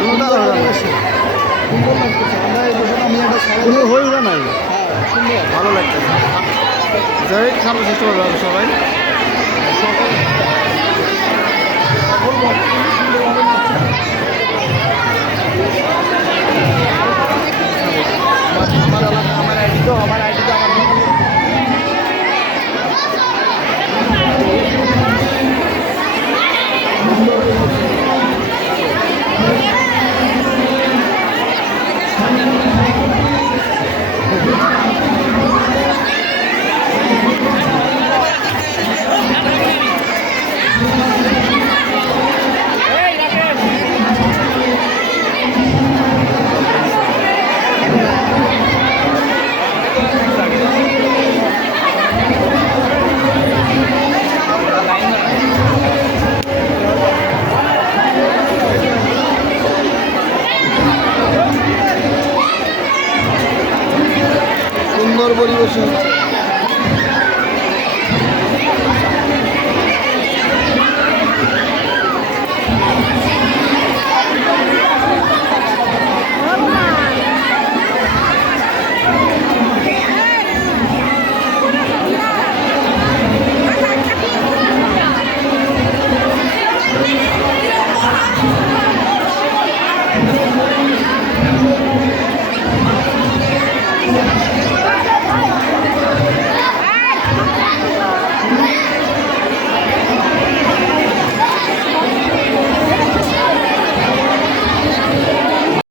কোনোটা সুন্দর লাগতেছে। আমরা এই বছর আমি একটা কোনো হয়ে ওঠা নাই, সুন্দর ভালো লাগতেছে। যাই হোক সামনে চেষ্টা করবে সবাই। আমার এলাকা আমার আইডি তো আমার সুন্দর পরিবেশে